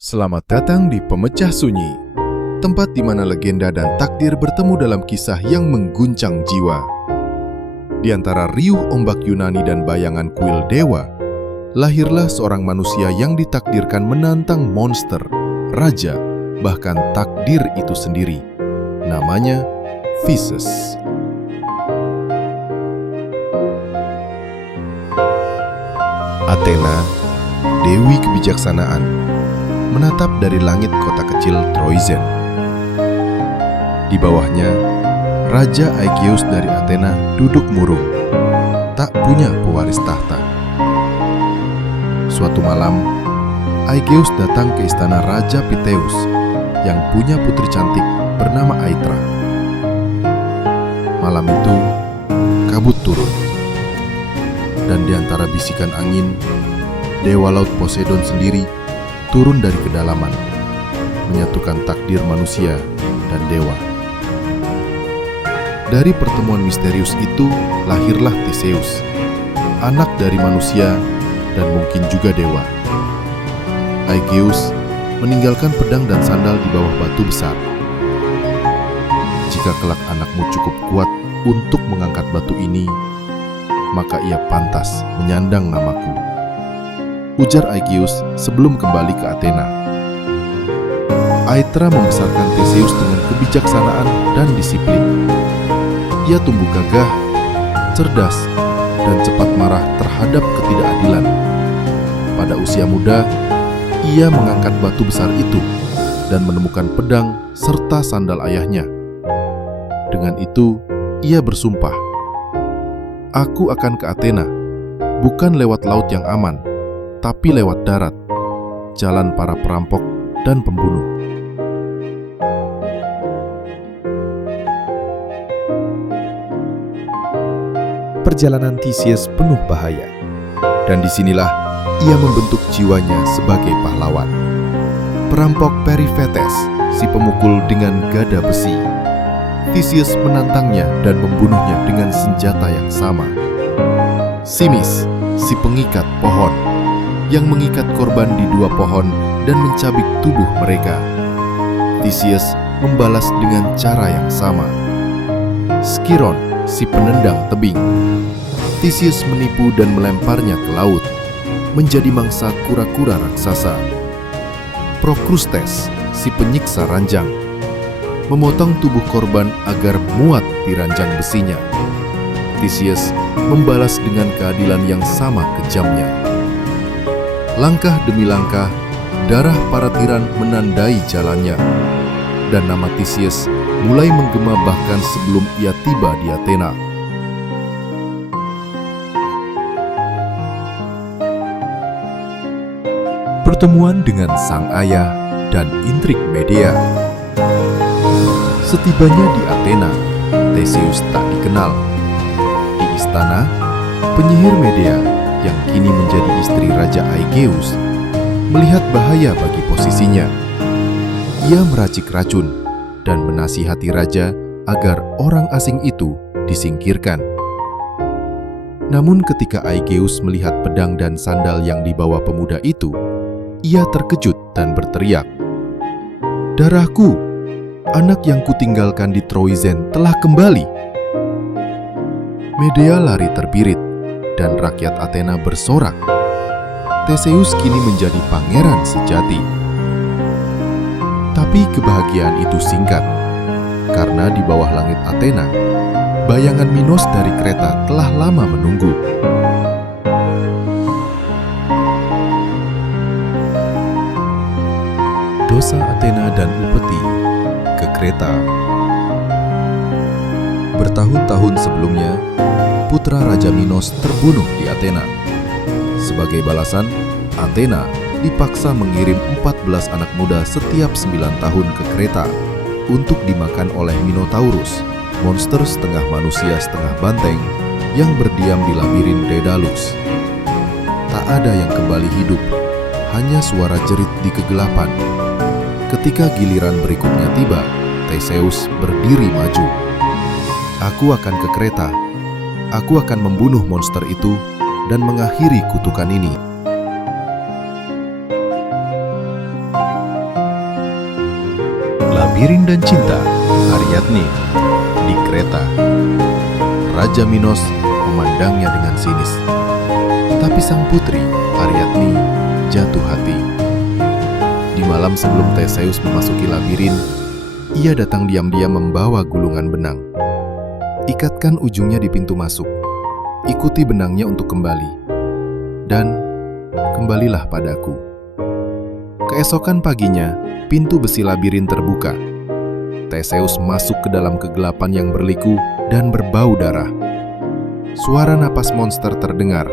Selamat datang di Pemecah Sunyi, tempat di mana legenda dan takdir bertemu dalam kisah yang mengguncang jiwa. Di antara riuh ombak Yunani dan bayangan kuil dewa, lahirlah seorang manusia yang ditakdirkan menantang monster, raja, bahkan takdir itu sendiri. Namanya Theseus. Athena, dewi kebijaksanaan, menatap dari langit kota kecil Troezen. Di bawahnya, Raja Aegeus dari Athena duduk murung, tak punya pewaris tahta. Suatu malam, Aegeus datang ke istana Raja Piteus yang punya putri cantik bernama Aithra. Malam itu, kabut turun, dan di antara bisikan angin, Dewa Laut Poseidon sendiri turun dari kedalaman, menyatukan takdir manusia dan dewa. Dari pertemuan misterius itu lahirlah Theseus, anak dari manusia dan mungkin juga dewa. Aegeus meninggalkan pedang dan sandal di bawah batu besar. Jika kelak anakmu cukup kuat untuk mengangkat batu ini, maka ia pantas menyandang namaku, ujar Aegeus sebelum kembali ke Athena. Aithra membesarkan Theseus dengan kebijaksanaan dan disiplin. Ia tumbuh gagah, cerdas, dan cepat marah terhadap ketidakadilan. Pada usia muda, ia mengangkat batu besar itu dan menemukan pedang serta sandal ayahnya. Dengan itu, ia bersumpah, "Aku akan ke Athena, bukan lewat laut yang aman, tapi lewat darat, jalan para perampok dan pembunuh." Perjalanan Theseus penuh bahaya, dan disinilah ia membentuk jiwanya sebagai pahlawan. Perampok Periphetes, si pemukul dengan gada besi. Theseus menantangnya dan membunuhnya dengan senjata yang sama. Simis, si pengikat pohon, yang mengikat korban di dua pohon dan mencabik tubuh mereka. Theseus membalas dengan cara yang sama. Skiron, si penendang tebing. Theseus menipu dan melemparnya ke laut, menjadi mangsa kura-kura raksasa. Prokrustes, si penyiksa ranjang, memotong tubuh korban agar muat di ranjang besinya. Theseus membalas dengan keadilan yang sama kejamnya. Langkah demi langkah, darah para tiran menandai jalannya, dan nama Theseus mulai menggema bahkan sebelum ia tiba di Athena. Pertemuan dengan sang ayah dan intrik Medea. Setibanya di Athena, Theseus tak dikenal. Di istana, penyihir Medea yang kini menjadi istri Raja Aegeus melihat bahaya bagi posisinya. Ia meracik racun dan menasihati raja agar orang asing itu disingkirkan. Namun ketika Aegeus melihat pedang dan sandal yang dibawa pemuda itu, ia terkejut dan berteriak, "Darahku, anak yang kutinggalkan di Troezen telah kembali." Medea lari terbirit, dan rakyat Athena bersorak. Theseus kini menjadi pangeran sejati. Tapi kebahagiaan itu singkat, karena di bawah langit Athena, bayangan Minos dari Kreta telah lama menunggu. Dosa Athena dan Upeti ke Kreta. Bertahun-tahun sebelumnya, putra Raja Minos terbunuh di Athena. Sebagai balasan, Athena dipaksa mengirim 14 anak muda setiap 9 tahun ke Kreta untuk dimakan oleh Minotaurus, monster setengah manusia setengah banteng yang berdiam di labirin Daedalus. Tak ada yang kembali hidup, hanya suara jerit di kegelapan. Ketika giliran berikutnya tiba, Theseus berdiri maju. "Aku akan ke Kreta. Aku akan membunuh monster itu dan mengakhiri kutukan ini." Labirin dan Cinta, Ariadne, di kereta. Raja Minos memandangnya dengan sinis. Tapi sang putri, Ariadne, jatuh hati. Di malam sebelum Theseus memasuki labirin, ia datang diam-diam membawa gulungan benang. Ikatkan ujungnya di pintu masuk. Ikuti benangnya untuk kembali. Dan kembalilah padaku. Keesokan paginya, pintu besi labirin terbuka. Theseus masuk ke dalam kegelapan yang berliku dan berbau darah. Suara napas monster terdengar,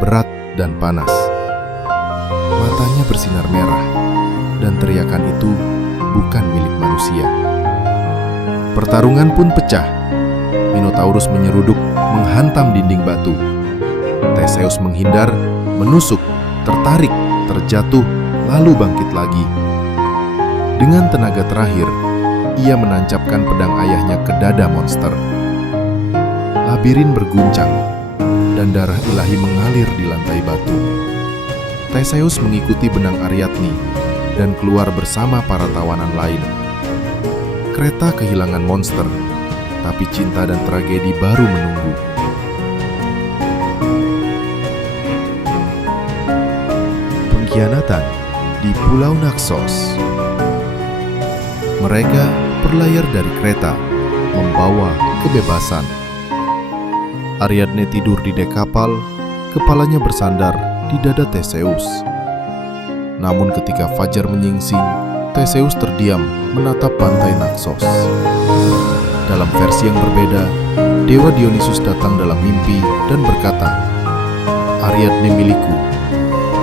berat dan panas. Matanya bersinar merah, dan teriakan itu bukan milik manusia. Pertarungan pun pecah. Minotaurus menyeruduk, menghantam dinding batu. Theseus menghindar, menusuk, tertarik, terjatuh, lalu bangkit lagi. Dengan tenaga terakhir, ia menancapkan pedang ayahnya ke dada monster. Labirin berguncang, dan darah ilahi mengalir di lantai batu. Theseus mengikuti benang Ariadne dan keluar bersama para tawanan lain. Kereta kehilangan monster, tapi cinta dan tragedi baru menunggu. Pengkhianatan di Pulau Naxos. Mereka berlayar dari kereta, membawa kebebasan. Ariadne tidur di dek kapal, kepalanya bersandar di dada Theseus. Namun ketika fajar menyingsing, Theseus terdiam menatap pantai Naxos. Dalam versi yang berbeda, Dewa Dionysus datang dalam mimpi dan berkata, "Ariadne milikku,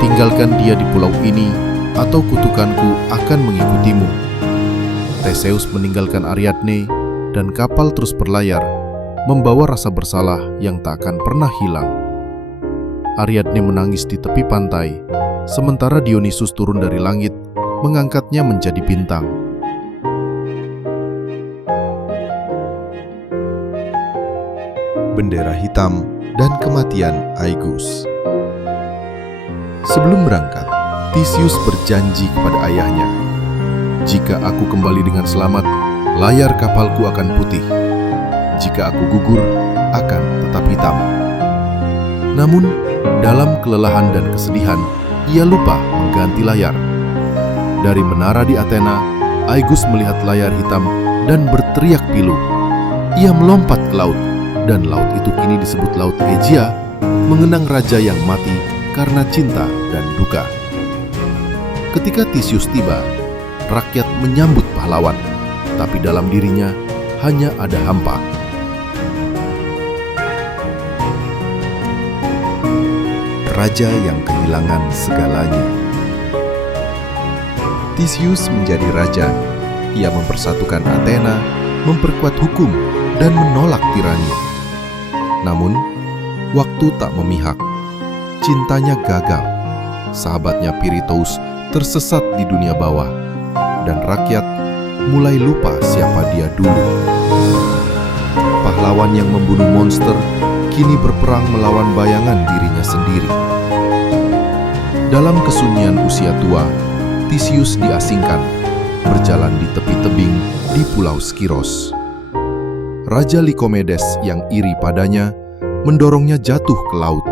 tinggalkan dia di pulau ini, atau kutukanku akan mengikutimu." Theseus meninggalkan Ariadne, dan kapal terus berlayar, membawa rasa bersalah yang tak akan pernah hilang. Ariadne menangis di tepi pantai, sementara Dionysus turun dari langit, mengangkatnya menjadi bintang. Bendera hitam dan kematian Aegus. Sebelum berangkat, Theseus berjanji kepada ayahnya, "Jika aku kembali dengan selamat, layar kapalku akan putih. Jika aku gugur, akan tetap hitam." Namun, dalam kelelahan dan kesedihan, ia lupa mengganti layar. Dari menara di Athena, Aegus melihat layar hitam dan berteriak pilu. Ia melompat ke laut, dan laut itu kini disebut Laut Aegea, mengenang raja yang mati karena cinta dan duka. Ketika Theseus tiba, rakyat menyambut pahlawan, tapi dalam dirinya hanya ada hampa. Raja yang kehilangan segalanya. Theseus menjadi raja. Ia mempersatukan Athena, memperkuat hukum, dan menolak tirani. Namun, waktu tak memihak. Cintanya gagal. Sahabatnya Pirithous tersesat di dunia bawah, dan rakyat mulai lupa siapa dia dulu. Pahlawan yang membunuh monster kini berperang melawan bayangan dirinya sendiri. Dalam kesunyian usia tua, Theseus diasingkan, berjalan di tepi tebing di Pulau Skiros. Raja Lycomedes yang iri padanya mendorongnya jatuh ke laut.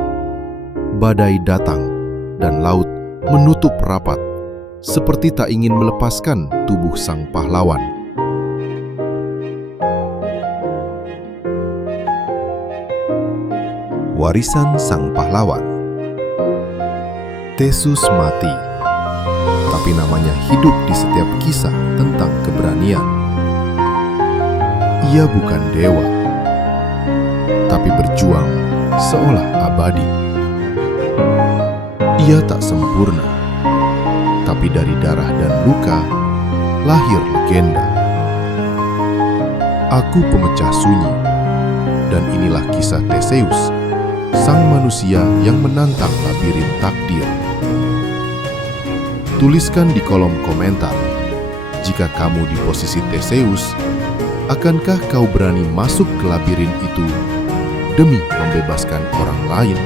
Badai datang, dan laut menutup rapat, seperti tak ingin melepaskan tubuh sang pahlawan. Warisan sang pahlawan. Theseus mati, tapi namanya hidup di setiap kisah tentang keberanian. Ia bukan dewa, tapi berjuang seolah abadi. Ia tak sempurna, tapi dari darah dan luka lahir legenda. Aku pemecah sunyi, dan inilah kisah Theseus, sang manusia yang menantang labirin takdir. Tuliskan di kolom komentar, jika kamu di posisi Theseus, akankah kau berani masuk ke labirin itu demi membebaskan orang lain?